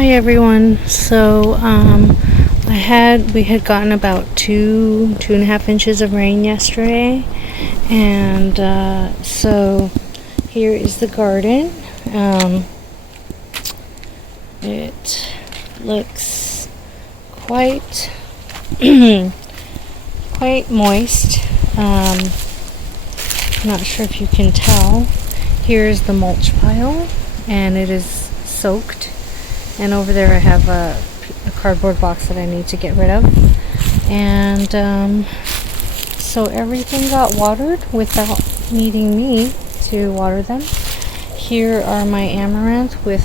Hi everyone. So we had gotten about 2.5 inches of rain yesterday, and so here is the garden. It looks quite quite moist. Not sure if you can tell. Here's the mulch pile, and it is soaked. And over there I have a cardboard box that I need to get rid of. And so everything got watered without needing me to water them. Here are my amaranth with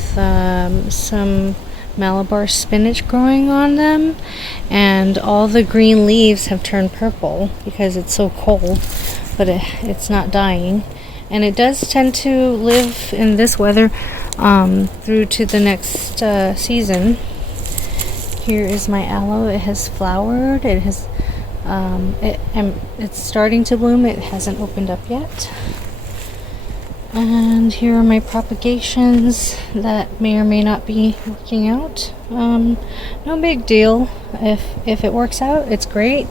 some Malabar spinach growing on them. And all the green leaves have turned purple because it's so cold, but it's not dying. And it does tend to live in this weather through to the next season. Here is my aloe. It has flowered. It has it's starting to bloom. It hasn't opened up yet. And here are my propagations that may or may not be working out. No big deal. If it works out, it's great.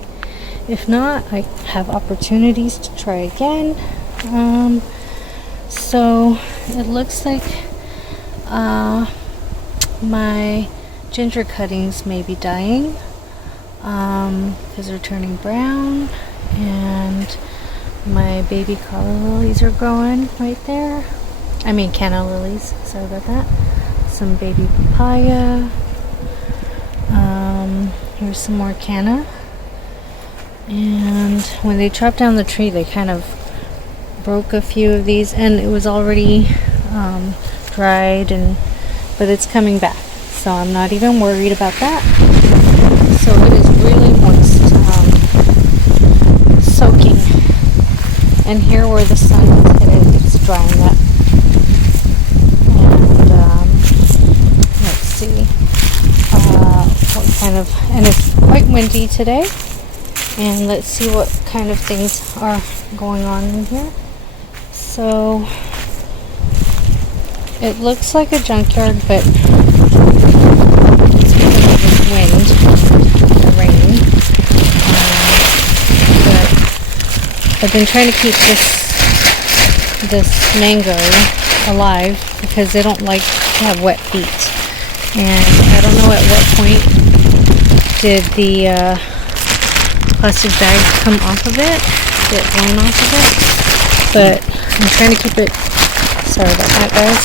If not, I have opportunities to try again. So it looks like my ginger cuttings may be dying because they're turning brown, and my baby calla lilies are growing right there. I mean canna lilies, sorry about that. Some baby papaya. Here's some more canna. And when they chopped down the tree, they kind of broke a few of these, and it was already dried, but it's coming back, so I'm not even worried about that. So it is really moist, soaking, and here where the sun has hit it, it's drying up. And let's see what kind of, and it's quite windy today, and let's see what kind of things are going on in here. So it looks like a junkyard, but it's because of this wind, the rain. But I've been trying to keep this mango alive because they don't like to have wet feet. And I don't know at what point did the plastic bag come off of it, get blown off of it, but I'm trying to keep it. Sorry about that, guys.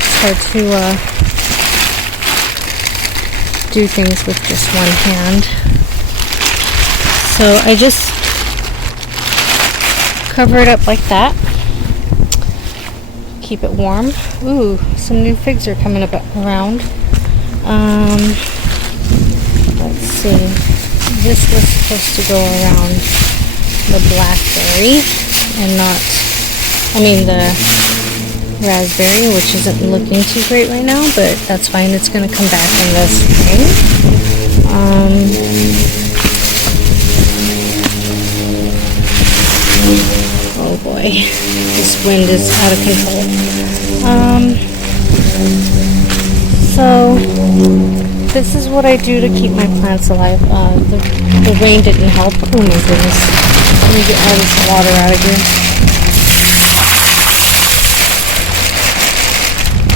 It's hard to do things with just one hand. So I just cover it up like that. Keep it warm. Ooh, some new figs are coming up around. Let's see. This was supposed to go around the blackberry and not, the raspberry, which isn't looking too great right now, but that's fine. It's going to come back in the spring. Oh boy, this wind is out of control. So this is what I do to keep my plants alive. The rain didn't help. Oh my goodness. Let me get all this water out of here.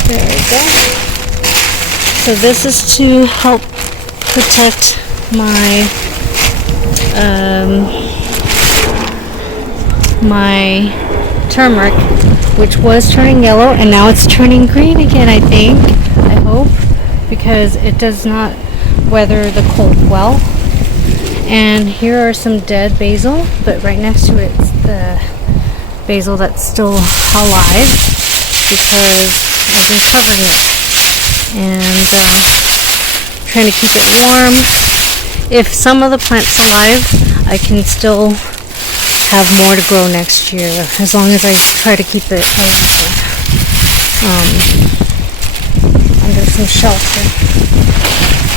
There we go. So this is to help protect my my turmeric, which was turning yellow, and now it's turning green again, I think. I hope, because it does not weather the cold well. And here are some dead basil, but right next to it, it's the basil that's still alive because I've been covering it and trying to keep it warm. If some of the plant's alive, I can still have more to grow next year, as long as I try to keep it alive under some shelter.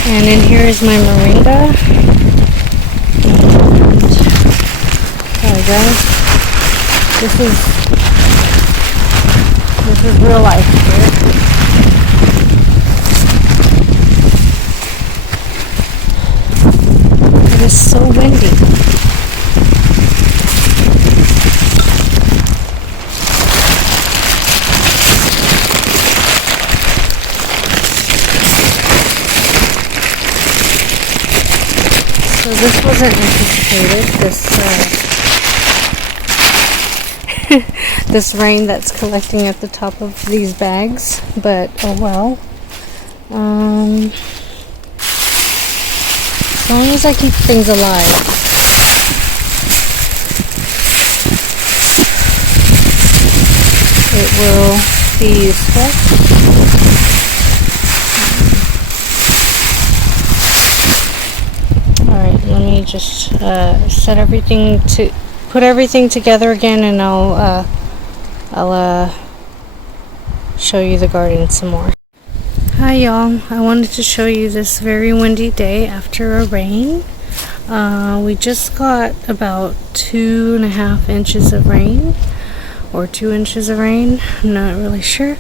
And in here is my moringa. And, guys, this is real life here. is so windy. So this wasn't anticipated, this rain that's collecting at the top of these bags, but oh well. As long as I keep things alive. It will be useful. Alright, let me just put everything together again, and I'll show you the garden some more. Hi y'all, I wanted to show you this very windy day after a rain. We just got about 2.5 inches of rain, or 2 inches of rain, I'm not really sure.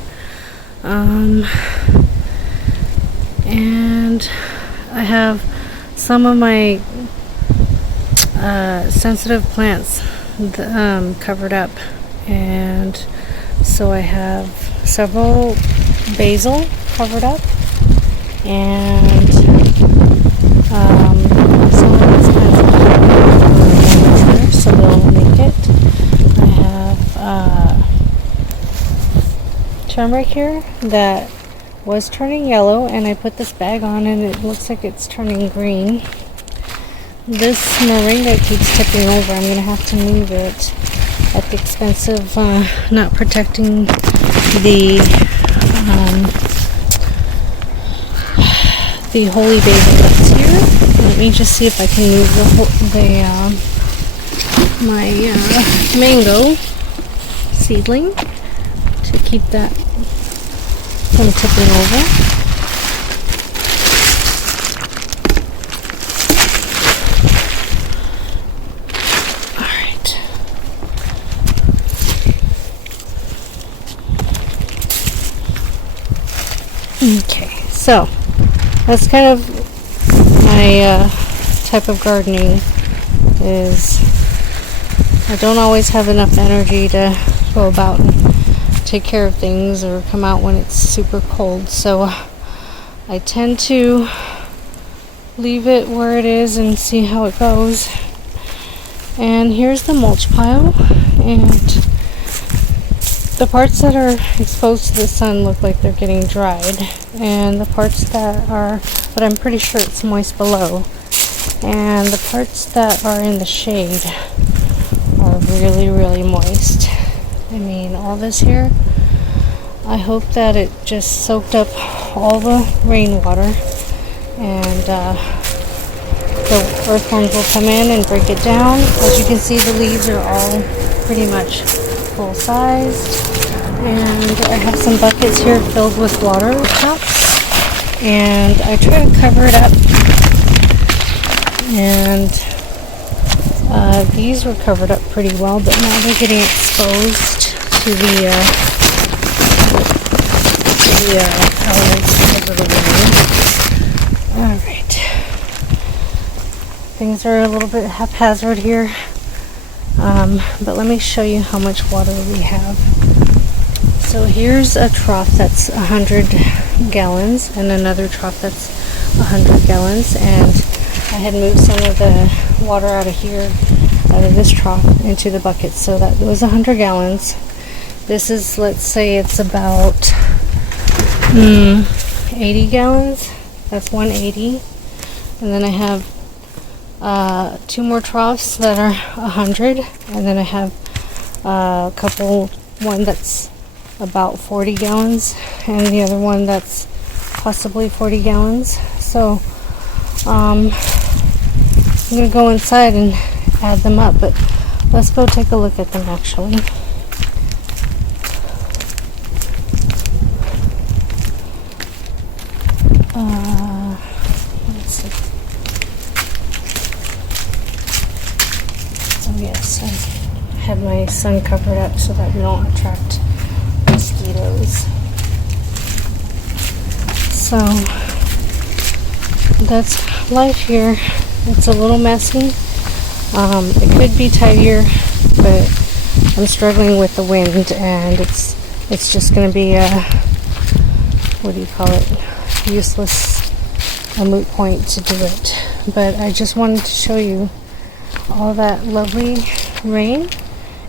And I have some of my sensitive plants covered up, and so I have several basil covered up, and some of these plants are so they'll make it. I have turmeric here that was turning yellow, and I put this bag on and it looks like it's turning green. This moringa keeps tipping over. I'm going to have to move it at the expense of not protecting the holy basil that's here. Let me just see if I can move my mango seedling to keep that from tipping over. Alright. Okay, so that's kind of my type of gardening. Is I don't always have enough energy to go about and take care of things or come out when it's super cold, so I tend to leave it where it is and see how it goes. And here's the mulch pile, and the parts that are exposed to the sun look like they're getting dried, and the parts that are, but I'm pretty sure it's moist below, and the parts that are in the shade are really, really moist. I mean, all this here, I hope that it just soaked up all the rainwater, and the earthworms will come in and break it down. As you can see, the leaves are all pretty much full sized, and I have some buckets here filled with water cups, and I try to cover it up, and these were covered up pretty well, but now they're getting exposed to the elements because of the rain. Alright, things are a little bit haphazard here, but let me show you how much water we have. So here's a trough that's 100 gallons, and another trough that's 100 gallons, and I had moved some of the water out of here, out of this trough, into the bucket, so that was 100 gallons. This is, let's say it's about 80 gallons. That's 180. And then I have 2 more troughs that are 100, and then I have a couple, one that's about 40 gallons, and the other one that's possibly 40 gallons. So I'm gonna go inside and add them up, but let's go take a look at them actually. Let's see. Oh yes, I have my sun covered up so that we don't attract mosquitoes. So that's life here It's a little messy. It could be tidier, but I'm struggling with the wind, and it's just going to be a, what do you call it, useless, a moot point to do it. But I just wanted to show you all that lovely rain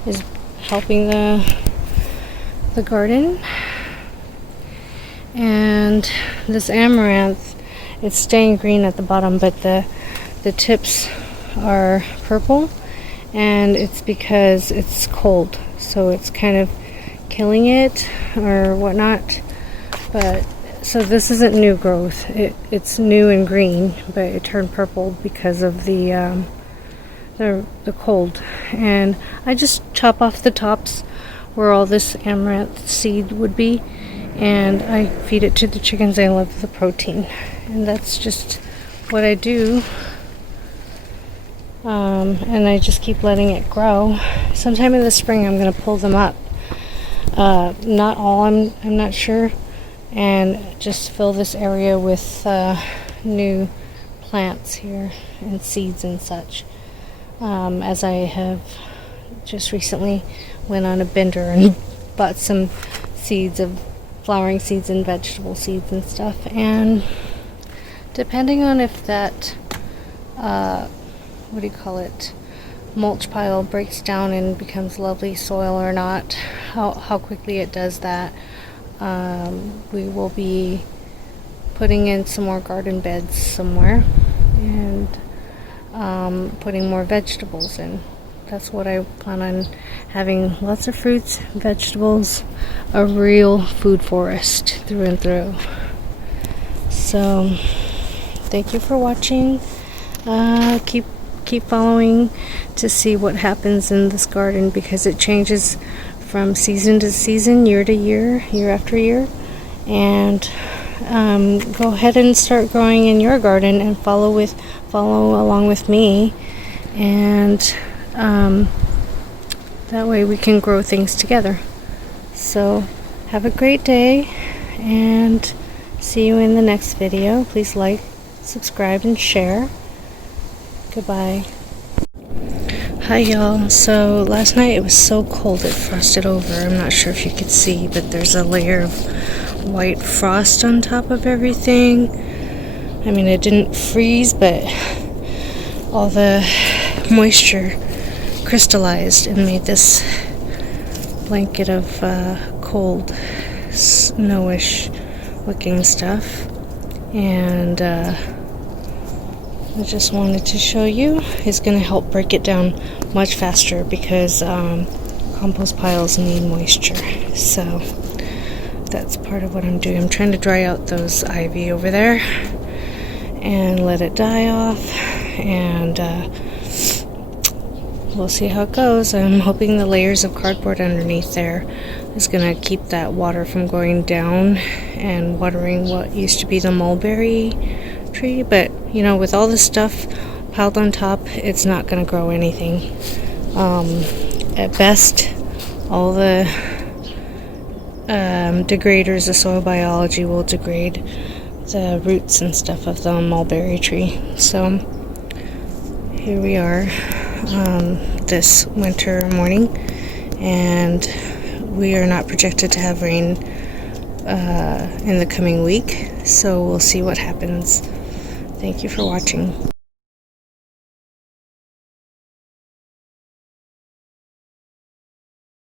is helping the garden. And this amaranth, it's staying green at the bottom, but the tips are purple, and it's because it's cold, so it's kind of killing it or whatnot. But so this isn't new growth, it's new and green, but it turned purple because of the cold. And I just chop off the tops where all this amaranth seed would be, and I feed it to the chickens. I love the protein, and that's just what I do. And I just keep letting it grow. Sometime in the spring I'm going to pull them up. Not all, I'm not sure, and just fill this area with new plants here and seeds and such. As I have just recently went on a bender and bought some seeds of flowering seeds and vegetable seeds and stuff, and depending on if that what do you call it, mulch pile breaks down and becomes lovely soil or not, how quickly it does that, we will be putting in some more garden beds somewhere, and putting more vegetables in. That's what I plan on having, lots of fruits, vegetables, a real food forest through and through. So thank you for watching. Keep following to see what happens in this garden, because it changes from season to season, year to year, year after year. And go ahead and start growing in your garden and follow along with me, and that way we can grow things together. So have a great day, and see you in the next video. Please like, subscribe, and share. Goodbye. Hi y'all. So last night it was so cold it frosted over. I'm not sure if you could see, but there's a layer of white frost on top of everything. I mean, it didn't freeze, but all the moisture crystallized and made this blanket of cold, snowish looking stuff. And I just wanted to show you. It's going to help break it down much faster, because compost piles need moisture. So that's part of what I'm doing. I'm trying to dry out those ivy over there and let it die off, and we'll see how it goes. I'm hoping the layers of cardboard underneath there is going to keep that water from going down and watering what used to be the mulberry tree. But you know, with all this stuff piled on top, it's not going to grow anything. At best, all the degraders, the soil biology, will degrade the roots and stuff of the mulberry tree. So here we are this winter morning, and we are not projected to have rain in the coming week, so we'll see what happens. Thank you for watching.